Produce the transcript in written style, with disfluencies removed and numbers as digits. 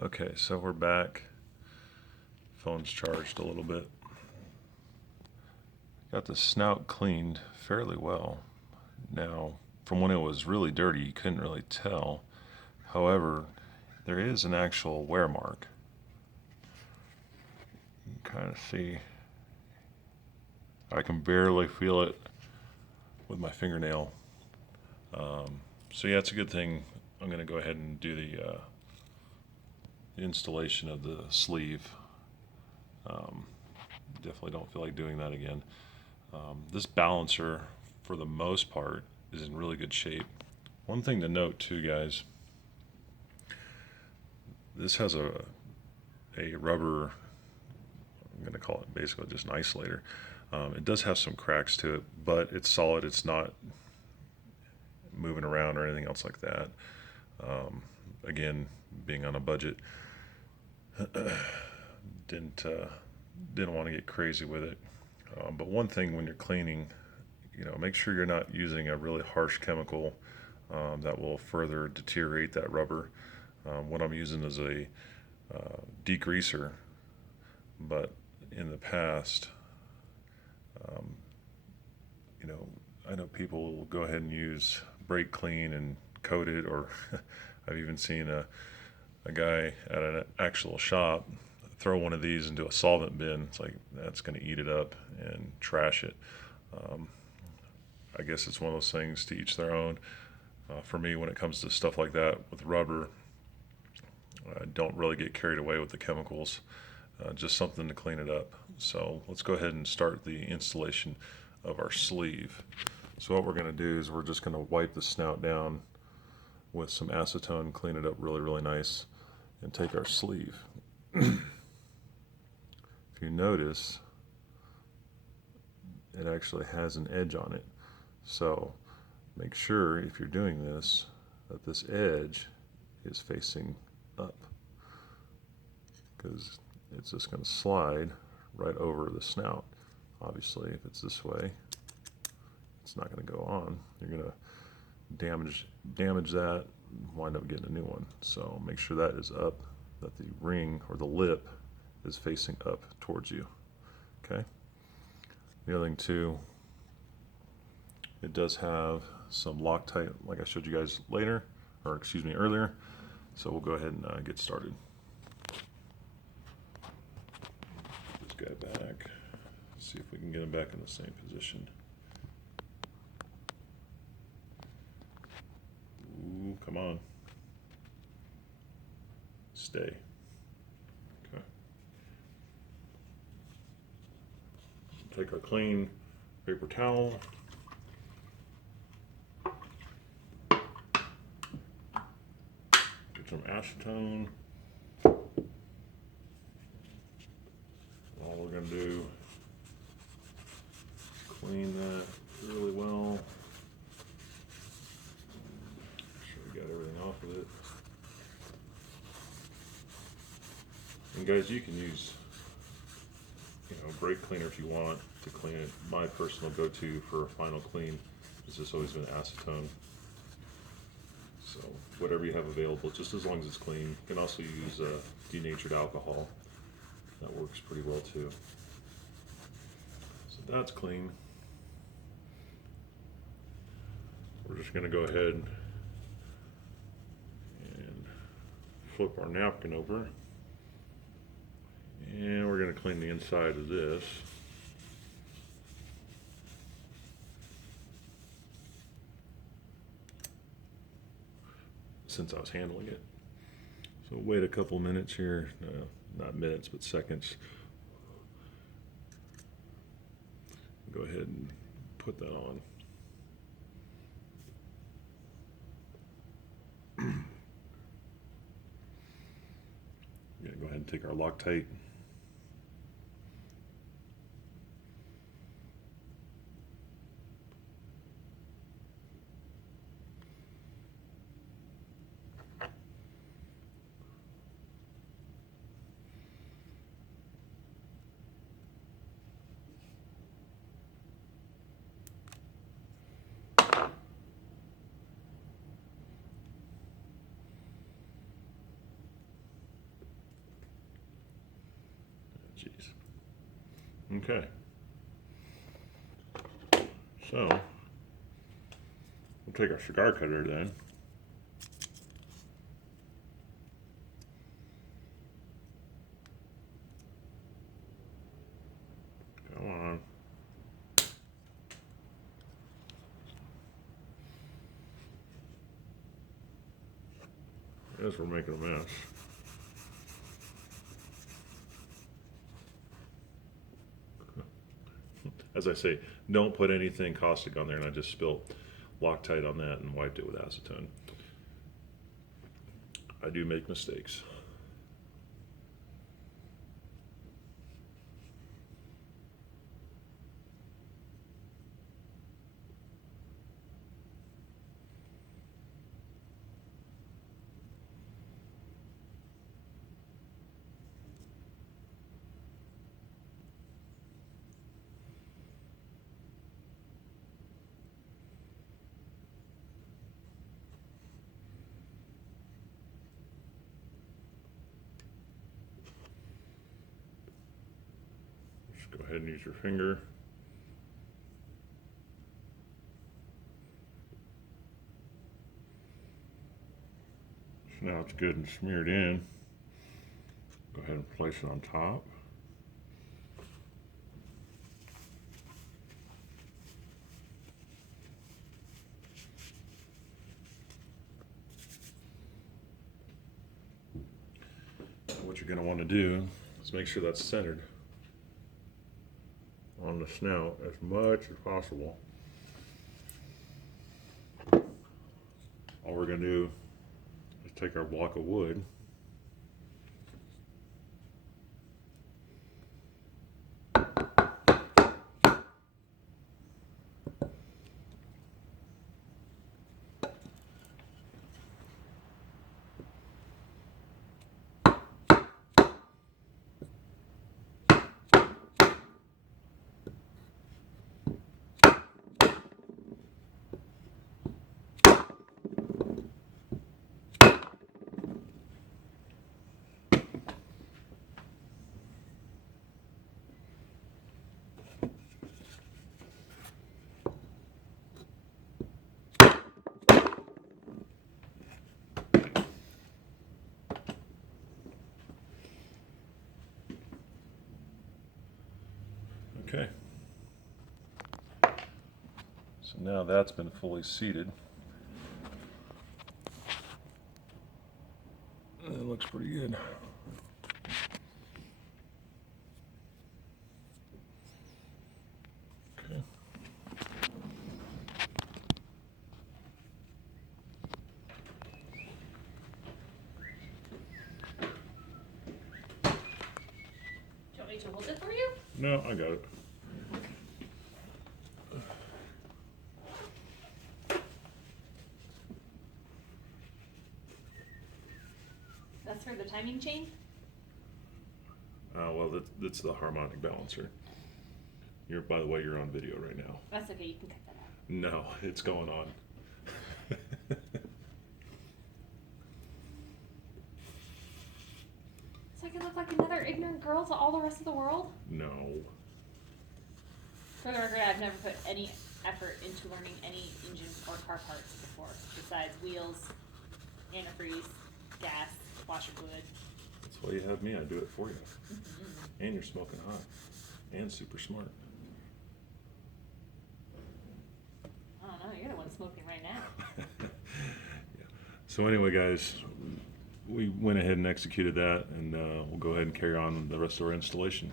Okay, so we're back. Phone's charged a little bit. Got the snout cleaned fairly well. Now, from when it was really dirty, you couldn't really tell. However, there is an actual wear mark. You can kind of see. I can barely feel it with my fingernail. So yeah, it's a good thing. I'm going to go ahead and do the installation of the sleeve. Definitely don't feel like doing that again. This balancer, for the most part, is in really good shape. One thing to note too, guys, this has a rubber, I'm going to call it basically just an isolator. It does have some cracks to it, but it's solid. It's not moving around or anything else like that. Again, being on a budget, didn't want to get crazy with it. But one thing when you're cleaning, make sure you're not using a really harsh chemical that will further deteriorate that rubber. What I'm using is a degreaser, but in the past, I know people will go ahead and use brake clean and coat it, or I've even seen a guy at an actual shop throw one of these into a solvent bin. It's like, that's going to eat it up and trash it. I guess it's one of those things, to each their own. For me, when it comes to stuff like that with rubber, I don't really get carried away with the chemicals. Just something to clean it up. So let's go ahead and start the installation of our sleeve. So what we're going to do is we're just going to wipe the snout down with some acetone, clean it up really, really nice, and take our sleeve. If you notice, it actually has an edge on it. So make sure, if you're doing this, that this edge is facing up, because it's just going to slide right over the snout. Obviously, if it's this way, it's not going to go on. You're going to damage that, wind up getting a new one. So make sure that is up, that the ring or the lip is facing up towards you. Okay. The other thing too, it does have some Loctite, like I showed you guys earlier. So we'll go ahead and get started. This guy back. See if we can get him back in the same position. Ooh, come on. Stay. Okay. Take our clean paper towel. Get some acetone. All we're going to do is clean that really well. Make sure we got everything off of it. And guys, you can use brake cleaner if you want to clean it. My personal go-to for a final clean has just always been acetone. So whatever you have available, just as long as it's clean. You can also use denatured alcohol. That works pretty well too. So that's clean. We're just going to go ahead and flip our napkin over. And we're going to clean the inside of this. Since I was handling it. So wait a couple minutes here, not minutes, but seconds. Go ahead and put that on. We're going to go ahead and take our Loctite. Jeez. Okay. So, we'll take our cigar cutter then. Come on. Yes, we're making a mess. As I say, don't put anything caustic on there, and I just spilled Loctite on that and wiped it with acetone. I do make mistakes. Just go ahead and use your finger. So now it's good and smeared in. Go ahead and place it on top. What you're going to want to do is make sure that's centered on the snout as much as possible. All we're going to do is take our block of wood, okay. So now that's been fully seated. It looks pretty good. Okay. Do you want me to hold it for you? No, I got it. That's for the timing chain? Well, that's the harmonic balancer. By the way, you're on video right now. That's okay, you can cut that out. No, it's going on. So I can look like another ignorant girl to all the rest of the world? No. For the record, I've never put any effort into learning any engine or car parts before, besides wheels, antifreeze, gas, washer fluid. That's why you have me. I do it for you. And you're smoking hot. And super smart. I don't know, you're the one smoking right now. Yeah. So anyway, guys, we went ahead and executed that, and we'll go ahead and carry on the rest of our installation.